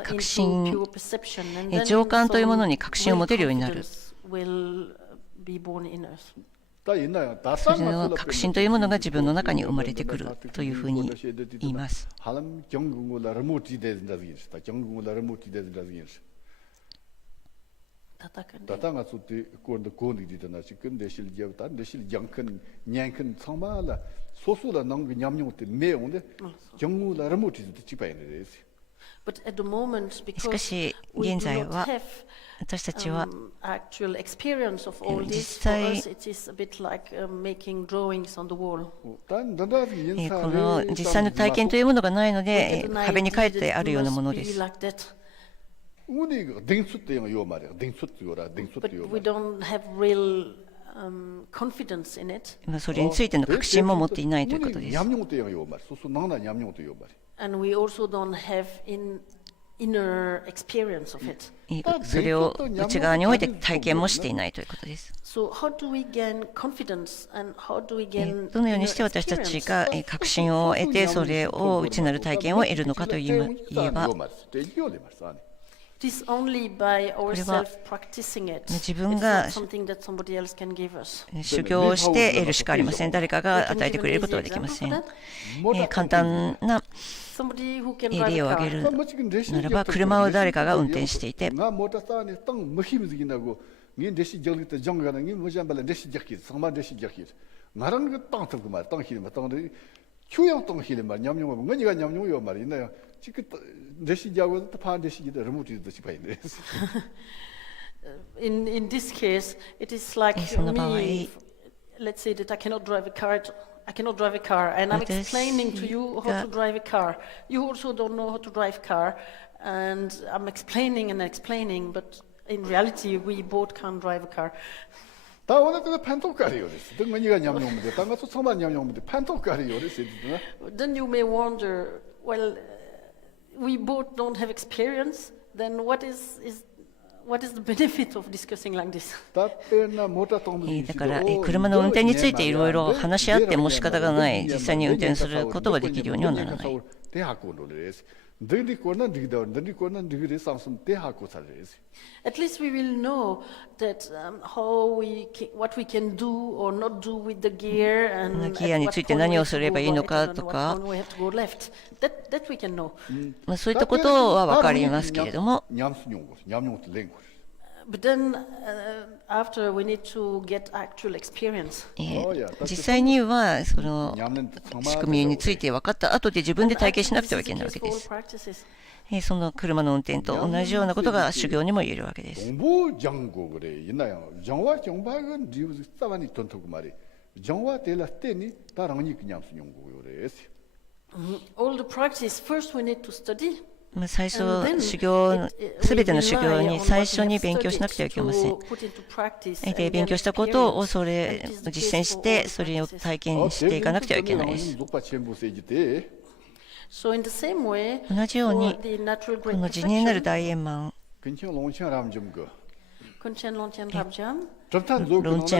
確信、情感というものに確信を持てるようになる。それの確信というものが自分の中に生まれてくるというふうに言います。 다당아 소티 고르 고니디다나 지금 대실 지역다 대실 양큰 냥큰 상마라 소소다 낭 냠뇽테 메온데 정무라 레모티드 지바이네레스. But at the moment, し because かし we 現 do 在 not は have 私たちは actual experience of all 実 this, for 際 us it is a bit like making drawings on the wall. この実際の体験というものがないので、壁に書いてあるようなものです。 Like that. 우리가 댕숫대요 요 말이야. 댕숫요라 But 댕숫요. we don't have real confidence in it. それについての確信も持っていないということです。 냠뇽대요 요 말. 소소 나나 냠뇽대 요 말. And we also don't have inner experience of it. それを内側において体験もしていないということです。 So how do we gain confidence and how do we gain どのように inner して私たち experience? が確信を得て、それを内なる体験を得るのかといえば、 It is only by これは ourselves practicing it. 自 It's 分が not something that somebody else can give us. 修行をして得るしかありません。誰かが与えてくれることはできません。簡単な Somebody who can 例 drive を a 挙げ car. るならば、車を誰かが運転していて、 In this case, it is like その場合、 me. Let's say that I cannot drive a car, and I'm 私 explaining to you how が to drive a car. You also don't know how to drive a car, and I'm explaining and explaining, but in reality, we both can't drive a car. 다 오늘도 판독가리요. 등은이가 냠뇽인데 당가서 서만 냠뇽인데 판독가리요. Then you may wonder, well, we both don't have experience. Then What is the benefit of discussing like this? だから車の運転についていろいろ話し合っても仕方がない、実際に運転することができるようにはならない。At least we will know that what we can do or not do with the gear and ギアについて何をすればいいのかとか、そういったことは分かりますけれども、But then, after we need to get actual experience. 実際にはその仕組みについて分かった後で自分で体験しなくてはいけないわけです。その車の運転と同じようなことが修行にも言えるわけです。All the practice, first we need to study. 最初、すべての修行に最初に勉強しなくてはいけません。で、勉強したことをそれを実践して、それを体験していかなくてはいけないです。同じように、この自然なる大円満、ロンチェ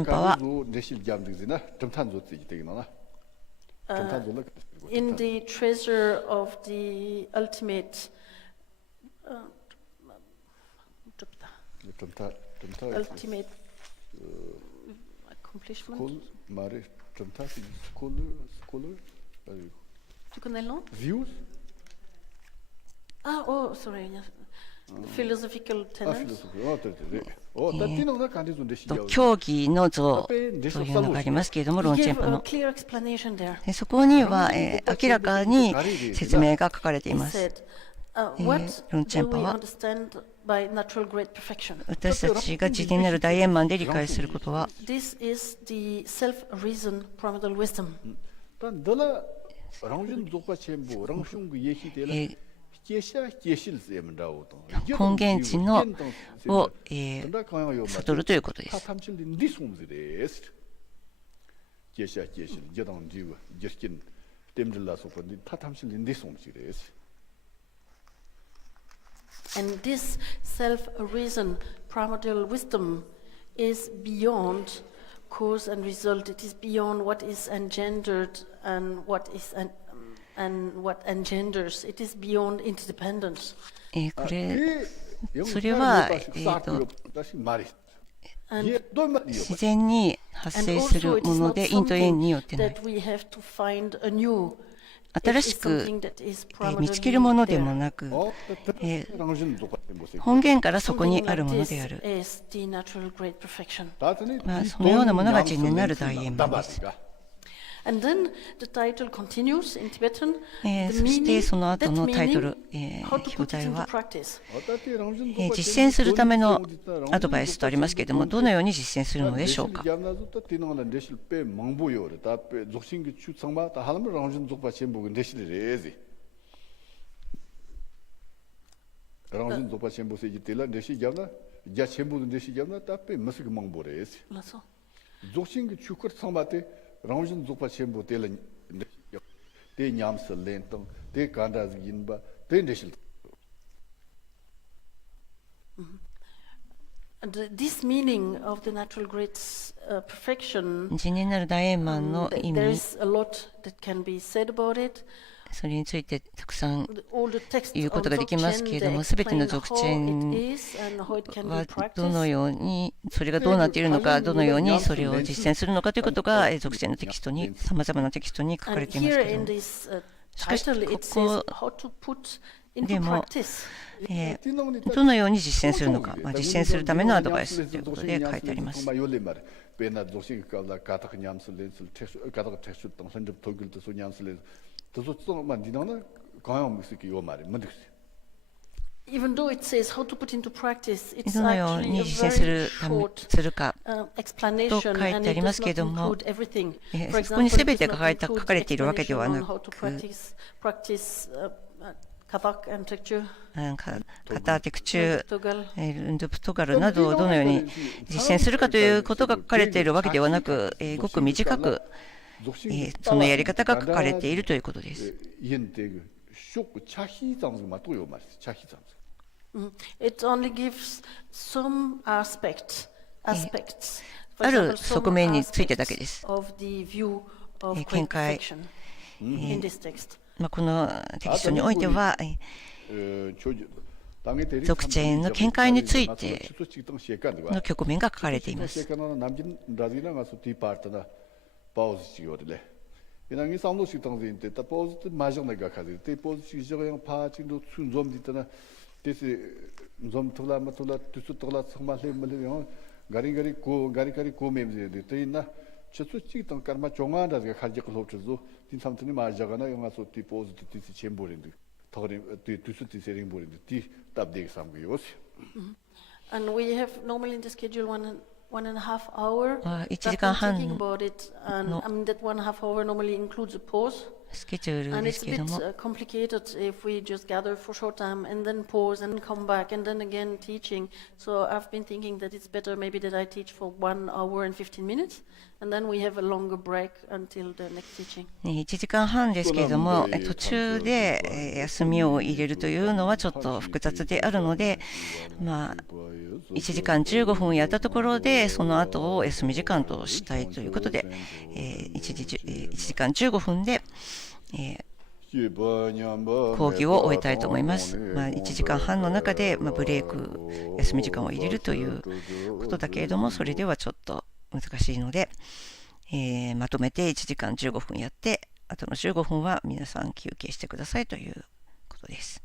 ンパは、in the treasure of the ultimate accomplishment. Tu connais le nom? Ah, oh, sorry. Philosophical tenets. 教義の像というのがありますけれども、ロンチェンパの。そこには、明らかに説明が書かれています。ロンチェンパは、私たちが自然なる大円満で理解することは、根源地のを悟るということです。And this self-reason, primordial wisdom, is beyond cause and result. It is beyond what is engendered and what engenders. It is beyond interdependence. それは、自然に発生するもので、因と縁によってない。新しく見つけるものでもなく、本源からそこにあるものである。そのようなものが自然なる大円満です。そしてその後のタイトル、表題は、実践するためのアドバイスとありますけれども、どのように実践するのでしょうか。Rangin Zopa Chembo Telen de Nyams Lentong, de Kandas Ginba, de Nishil. This meaning of the natural great perfection, 自然なる大円満の意味、there is a lot that can be said about it. それについてたくさん言うことができますけれども、すべての属チェンはどのように、それがどうなっているのか、どのようにそれを実践するのかということが、属チェンのテキストに、さまざまなテキストに書かれていますけれども、しかし、ここでも、どのように実践するのか、実践するためのアドバイスということで書いてあります。Even though it says how to put into practice, it's どのように実践するかと書いてありますけれども、そこにすべて書かれているわけではなく、型、テクチュ、ルンドゥプトガルなどをどのように実践するかということが書かれているわけではなく、ごく短くそのやり方が書かれているということです。It only gives some aspects, ある側面についてだけです。of the view of 見解、 in this text. このテキストにおいては、ゾクチェンの見解についての局面が書かれています。이랑이 상도식 당선인데 다 포즈 마정내가 가지 때 포즈 시저랑 파진도 순좀디잖아 데스 좀 돌아마돌아 두스 돌아 정말 해물려 가리가리 고mem제 되나 저수치 당 karma 종아다가 가지고 롭죠 딘 삼트니 마자가나 영화소 티 포즈 티스 쳔보린데 더리 두스 티세링 보린데 티 답데기 삼고요. And we have normally in the schedule 1.5 hour. 1時間半 about it, and that 1.5 hour normally includes a pause. スケジュール And で it's す a けど bit も、 complicated if we just gather for short time and then pause and come back and then again teaching. So I've been thinking that it's better maybe that I teach for 1 hour and 15 minutes and then we have a longer break until the next teaching. 1時間半ですけれども、途中で休みを入れるというのはちょっと複雑であるので、1時間15分やったところで、その後を休み時間としたいということで、1時間15分で、講義を終えたいと思います。1時間半の中で、ブレイク、休み時間を入れるということだけれども、それではちょっと難しいので、まとめて1時間15分やって、あとの15分は皆さん休憩してくださいということです。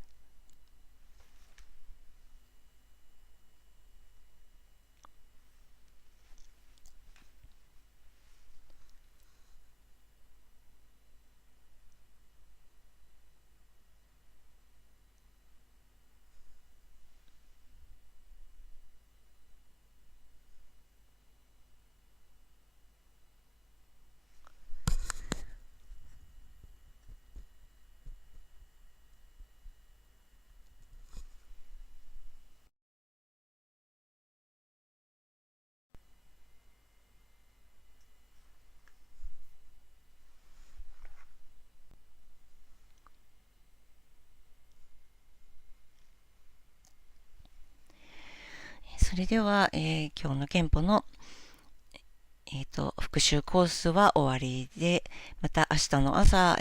それでは、今日の憲法の、復習コースは終わりで、また明日の朝、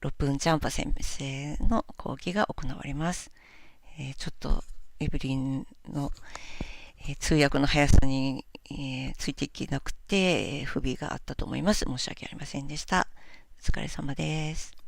ロプンジャンパ先生の講義が行われます。ちょっとエブリンの、通訳の速さに、ついていけなくて、不備があったと思います。申し訳ありませんでした。お疲れ様です。